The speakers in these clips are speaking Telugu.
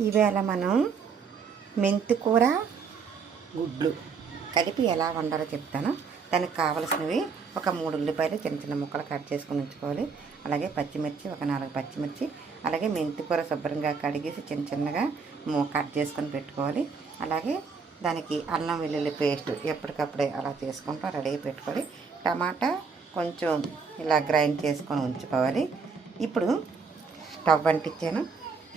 ఈవేళ మనం మెంతికూర గుడ్లు కలిపి ఎలా వండాలో చెప్తాను. దానికి కావలసినవి ఒక 3 ఉల్లిపాయలు చిన్న చిన్న ముక్కలు కట్ చేసుకొని ఉంచుకోవాలి. అలాగే పచ్చిమిర్చి ఒక 4 పచ్చిమిర్చి, అలాగే మెంతికూర శుభ్రంగా కడిగేసి చిన్న చిన్నగా కట్ చేసుకొని పెట్టుకోవాలి. అలాగే దానికి అల్లం వెల్లుల్లి పేస్ట్ ఎప్పటికప్పుడే అలా చేసుకుంటూ రెడీ పెట్టుకోవాలి. టమాటా కొంచెం ఇలా గ్రైండ్ చేసుకొని ఉంచుకోవాలి. ఇప్పుడు స్టవ్ అంటించాను.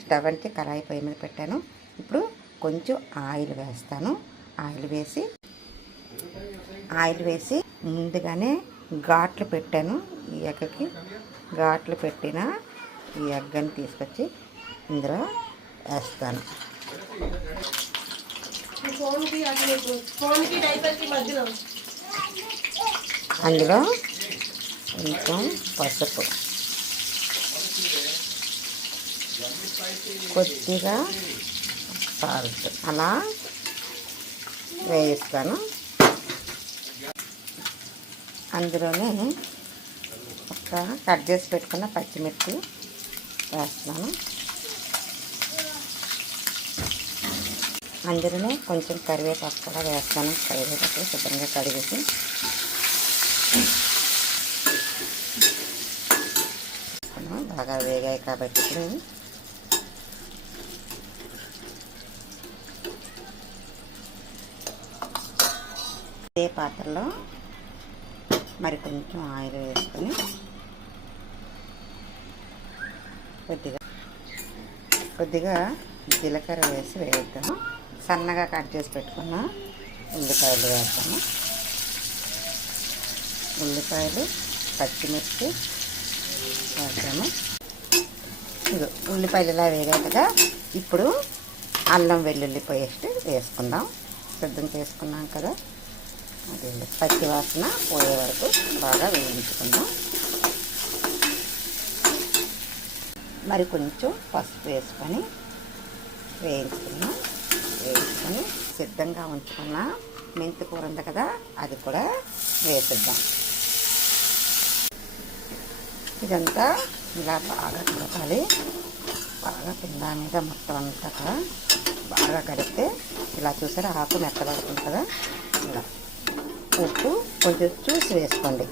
స్టవ్ అంటే కళాయి పొయ్యి మీద పెట్టాను. ఇప్పుడు కొంచెం ఆయిల్ వేస్తాను. ఆయిల్ వేసి ముందుగానే ఘాట్లు పెట్టాను. ఈ ఎగ్గకి ఘాట్లు పెట్టిన ఈ ఎగ్గని తీసుకొచ్చి ఇందులో వేస్తాను. అందులో కొంచెం పసుపు, కొద్దిగా సాల్ట్ అలా వేయిస్తాను. అందులోనే ఒక కట్ చేసి పెట్టుకున్న పచ్చిమిర్చి వేస్తున్నాను. అందులోనే కొంచెం కరివేపాకు కూడా వేస్తాను. కరివేపాకు శుభ్రంగా కడిగేసి బాగా వేగాయి కాబట్టి ఇదే పాత్రలో మరి కొంచెం ఆయిల్ వేసుకొని కొద్దిగా జీలకర్ర వేసి వేద్దాము. సన్నగా కట్ చేసి పెట్టుకున్న ఉల్లిపాయలు వేద్దాము. ఉల్లిపాయలు పచ్చిమిర్చి వేద్దాము. ఇది ఉల్లిపాయలు ఇలా వేగాక ఇప్పుడు అల్లం వెల్లుల్లి పేస్ట్ వేసుకుందాం. సిద్ధం చేసుకున్నాం కదా, అది పచ్చి వాసన పోయే వరకు బాగా వేయించుకుందాం. మరి కొంచెం పసుపు వేసుకొని వేయించుకొని సిద్ధంగా ఉంచుకున్న మెంతికూర ఉంది కదా, అది కూడా వేసిద్దాం. ఇదంతా ఇలా బాగా కలపాలి. బాగా కింద మీద మొత్తం అంతా బాగా కలిపితే ఇలా చూసారా ఆకు మెత్తబడుతుంది కదా. ఇలా ఉప్పు కొంచెం చూసి వేసుకోండి.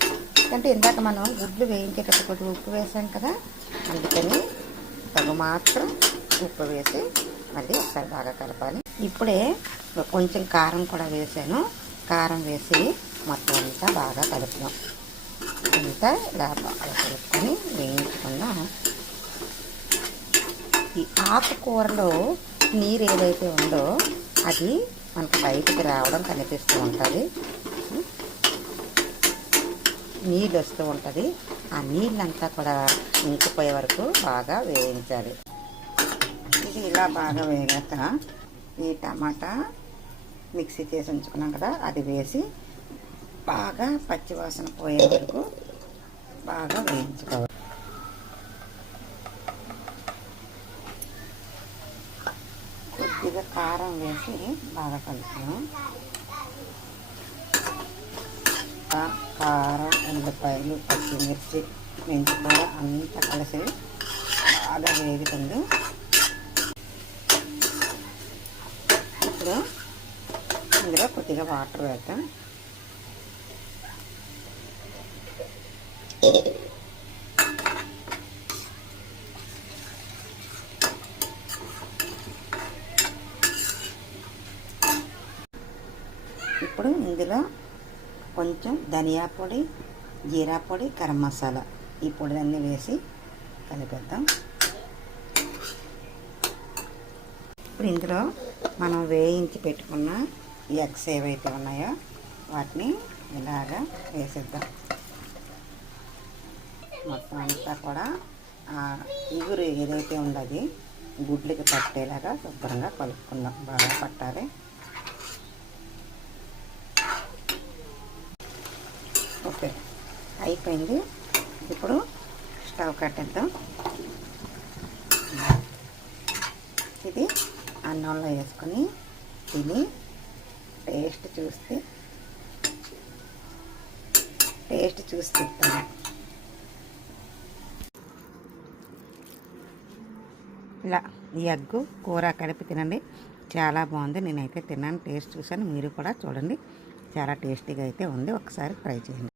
అంటే ఇందాక మనం గుడ్లు వేయించేటప్పుడు కొంచెం ఉప్పు వేసాం కదా, అందుకని తగు మాత్రం ఉప్పు వేసి మళ్ళీ ఒకసారి బాగా కలపాలి. ఇప్పుడే కొంచెం కారం కూడా వేసాను. కారం వేసి మొత్తం అంతా బాగా కలుపుదాం. అంతా ఇలా బాగా కలుపుకొని వేయించుకుందాం. ఈ ఆకుకూరలో నీరు ఏదైతే ఉందో అది మనకు బయటికి రావడం కనిపిస్తూ ఉంటుంది. నీళ్ళు వస్తూ ఉంటుంది. ఆ నీళ్ళంతా కూడా ఇంకిపోయే వరకు బాగా వేయించాలి. ఇది ఇలా బాగా వేగాక ఈ టమాటా మిక్సీ చేసి ఉంచుకున్నాం కదా, అది వేసి బాగా పచ్చివాసన పోయే వరకు బాగా వేయించుకోవాలి. కొద్దిగా కారం వేసి బాగా కలుపుతాము. కారం, ఉల్లిపాయలు, పచ్చిమిర్చి, మెంతికూర అంతా కలిసి బాగా వేగుతుంది. ఇప్పుడు ఇందులో కొద్దిగా వాటర్ వేద్దాం. ఇప్పుడు ఇందులో కొంచెం ధనియా పొడి, జీరా పొడి, గరం మసాలా ఈ పొడిలన్నీ వేసి కలిపేద్దాం. ఇప్పుడు ఇందులో మనం వేయించి పెట్టుకున్న ఎగ్స్ ఏవైతే ఉన్నాయో వాటిని ఇలాగా వేసేద్దాం. మొత్తం అంతా కూడా ఇగురు ఏదైతే ఉండదు గుడ్లకి పట్టేలాగా శుభ్రంగా కలుపుకుందాం. బాగా పట్టాలి. ఓకే, అయిపోయింది. ఇప్పుడు స్టవ్ కట్టేద్దాం. ఇది అన్నంలో వేసుకొని తిని టేస్ట్ చూసి తింటాను. ఇలా ఈ ఎగ్గు కూర కలిపి తినండి, చాలా బాగుంది. నేనైతే తిన్నాను, టేస్ట్ చూసాను, మీరు కూడా చూడండి. చాలా టేస్టీగా అయితే ఉంది. ఒకసారి ట్రై చేయండి.